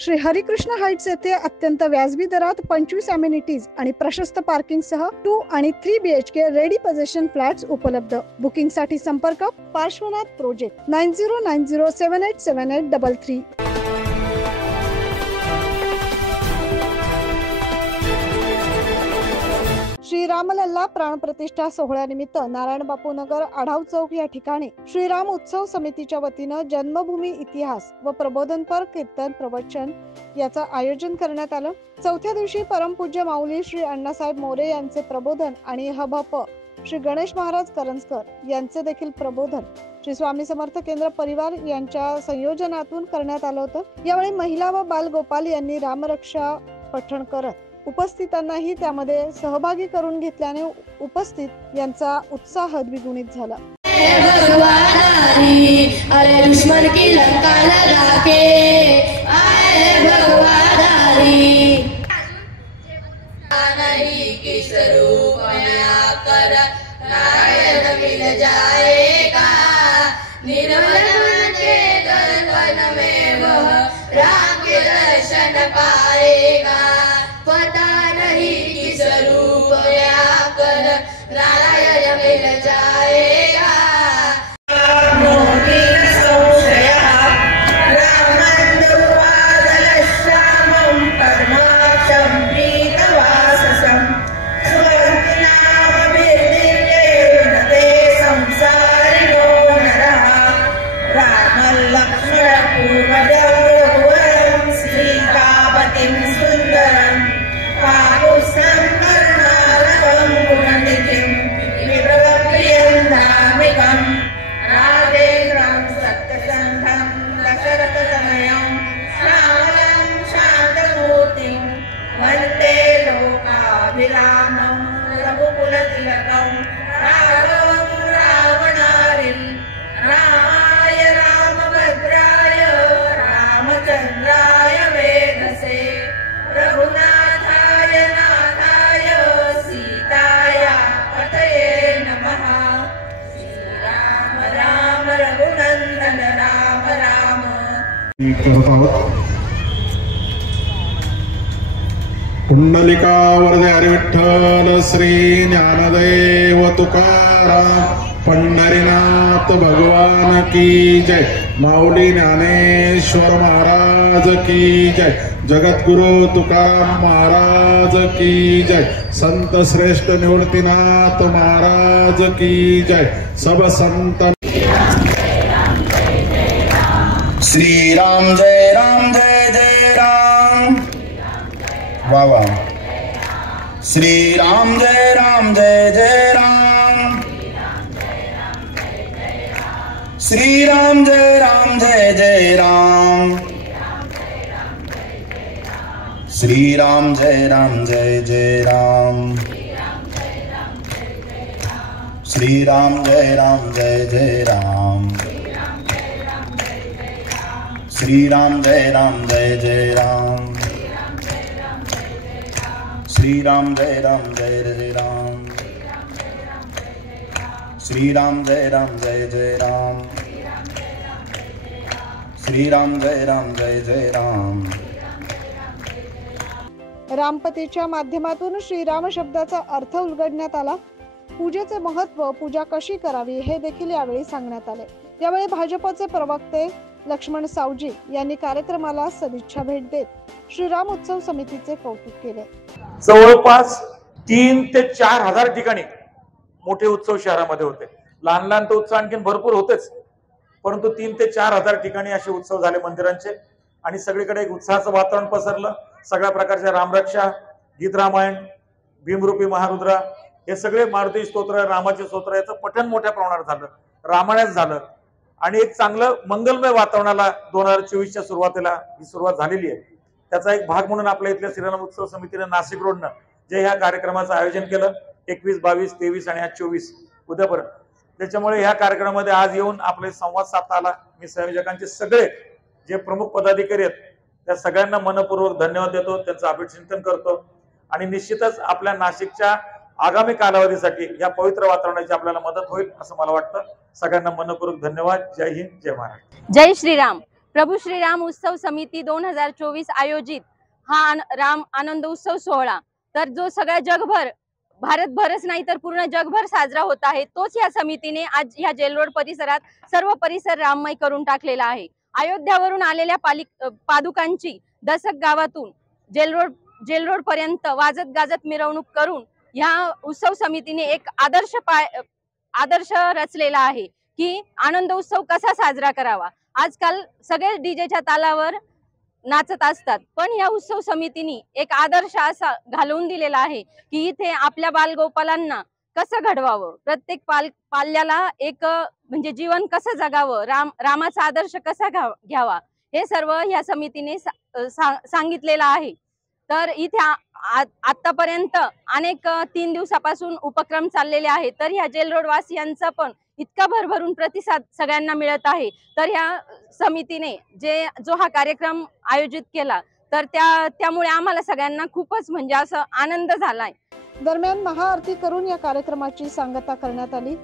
Shri Harikrishna Heights येथे अत्यंत व्याजबी दरात 25 अमेनिटीज आणि प्रशस्त पार्किंग सह 2 आणि 3 BHK रेडी पोझिशन फ्लॅट्स उपलब्ध। बुकिंग साठी संपर्क पार्श्वनाथ प्रोजेक्ट 9090787833। श्रीरामलल्ला प्राणप्रतिष्ठा सोहळ्यानिमित्त नारायण बापू नगर आढाव चौक या ठिकाणी श्रीराम उत्सव समितीच्या वतीनं जन्मभूमी इतिहास व प्रबोधनपर कीर्तन प्रवचन याचं आयोजन करण्यात आलं। चौथ्या दिवशी परमपूज्य माऊली श्री अण्णासाहेब मोरे यांचे प्रबोधन आणि हभप श्री गणेश महाराज करंजकर यांचे देखील प्रबोधन श्री स्वामी समर्थ केंद्र परिवार यांच्या संयोजनातून करण्यात आलं होतं। यावेळी महिला व बालगोपाल यांनी रामरक्षा पठण करत उपस्थितांनाही त्यामध्ये सहभागी करून घेतल्याने उपस्थित यांचा उत्साह द्विगुणित झाला। अरे दुश्मन की लंका लगा के आए भगवाधारी नहीं किस रूप में आकर नारायण मिल जाएगा। निर्मल मन के दर्पण में वह राम के दर्शन पाएगा। पता नहीं किस रूप में आकर नारायण मिल जाएगा। कुंडलिका वरदे हरी विठ्ठल श्री ज्ञानदेव तुकाराम पंढरीनाथ भगवान की जय। माऊली ज्ञानेश्वर महाराज की जय। जगद्गुरु तुकाराम महाराज की जय। संत श्रेष्ठ निवृत्तीनाथ महाराज की जय। सब संत श्री राम जय जय राम। वाह वाह। श्री राम जय जय राम। श्री राम जय जय राम। श्री राम जय जय राम। श्री राम जय जय राम। श्री राम जय जय राम। श्री राम जय जय राम। श्री राम जय जय राम। श्री राम जय जय राम। रामपतीच्या माध्यमातून श्रीराम शब्दाचा अर्थ उलगडण्यात आला। पूजेचे महत्व, पूजा कशी करावी हे देखील यावेळी सांगण्यात आले। यावेळी भाजपचे प्रवक्ते लक्ष्मण सावजी यांनी कार्यक्रमाला सदिच्छा भेट देत श्रीराम उत्सव समितीचे कौतुक केले। जवळपास 3 ते 4 हजार ठिकाणी मोठे उत्सव शहरामध्ये होते। लहान लहान तो उत्सव आणखी भरपूर होतेच, परंतु 3 ते 4 हजार ठिकाणी असे उत्सव झाले मंदिरांचे आणि सगळीकडे एक उत्साहाचं वातावरण पसरलं। सगळ्या प्रकारच्या रामरक्षा, गीत रामायण, भीमरूपी महारुद्रा हे सगळे मारुती स्तोत्र, रामाचे स्तोत्र याचं पठण मोठ्या प्रमाणात झालं, रामायणात झालं आणि एक चांगलं मंगलमय वातावरणाला 2024च्या सुरुवातीला ही सुरुवात झालेली आहे। त्याचा एक भाग म्हणून आपल्या इथल्या श्रीराम उत्सव समितीने नाशिक रोडनं जे ह्या कार्यक्रमाचं आयोजन केलं 21, 22, 23 आणि आज 24 उद्यापर्यंत, त्याच्यामुळे ह्या कार्यक्रमामध्ये आज येऊन आपले संवाद साधता आला। मी संयोजकांचे सगळे जे प्रमुख पदाधिकारी आहेत त्या सगळ्यांना मनपूर्वक धन्यवाद देतो, त्यांचं अभिचिंतन करतो आणि निश्चितच आपल्या नाशिकच्या आगामी कालावधीसाठी या पवित्र वातावरणाची आपल्याला मदत होईल असं मला वाटतं। सगळ्यांना मनपूर्वक धन्यवाद। जय हिंद, जय महाराष्ट्र। जय श्रीराम। प्रभू श्रीराम उत्सव समिती 2024 आयोजित हा राम आनंद उत्सव सोहळा तर जो सगळ्या जगभर, भारतभरच नाही तर पूर्ण जगभर साजरा होत आहे, तोच या समितीने आज या जेल रोड परिसरात सर्व परिसर राममय करून टाकलेला आहे। अयोध्यावरून आलेल्या पादुकांची दसक गावातून जेल रोड पर्यंत वाजत गाजत मिरवणूक करून या उत्सव समितीने एक आदर्श रचलेला आहे की आनंद उत्सव कसा साजरा करावा। आजकाल सगळे डीजेच्या तालावर नाचत असतात, पण या उत्सव समितीने एक आदर्श असा घालवून दिलेला आहे की इथे आपल्या बालगोपालांना कसं घडवावं, प्रत्येक पाल्याला एक म्हणजे जीवन कसं जगावं, रामाचा आदर्श कसा घ्यावा, हे सर्व या समितीने सांगितलेलं आहे। तर इथे आतापर्यंत अनेक 3 दिवसापासून उपक्रम चाललेले आहेत, तर ह्या जेल रोड वासियांचा पण इतका भरभरून प्रतिसाद सगळ्यांना मिळत आहे। तर ह्या समितीने जो हा कार्यक्रम आयोजित केला तर त्यामुळे आम्हाला सगळ्यांना खूपच म्हणजे असं आनंद झालाय। दरम्यान महाआरती करून या कार्यक्रमाची सांगता करण्यात आली।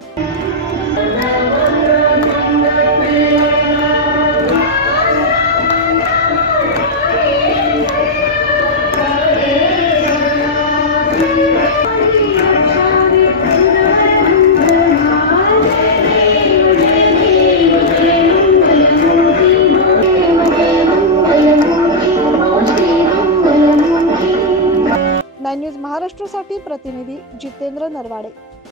न्यूज महाराष्ट्रासाठी प्रतिनिधी जितेंद्र नरवाडे।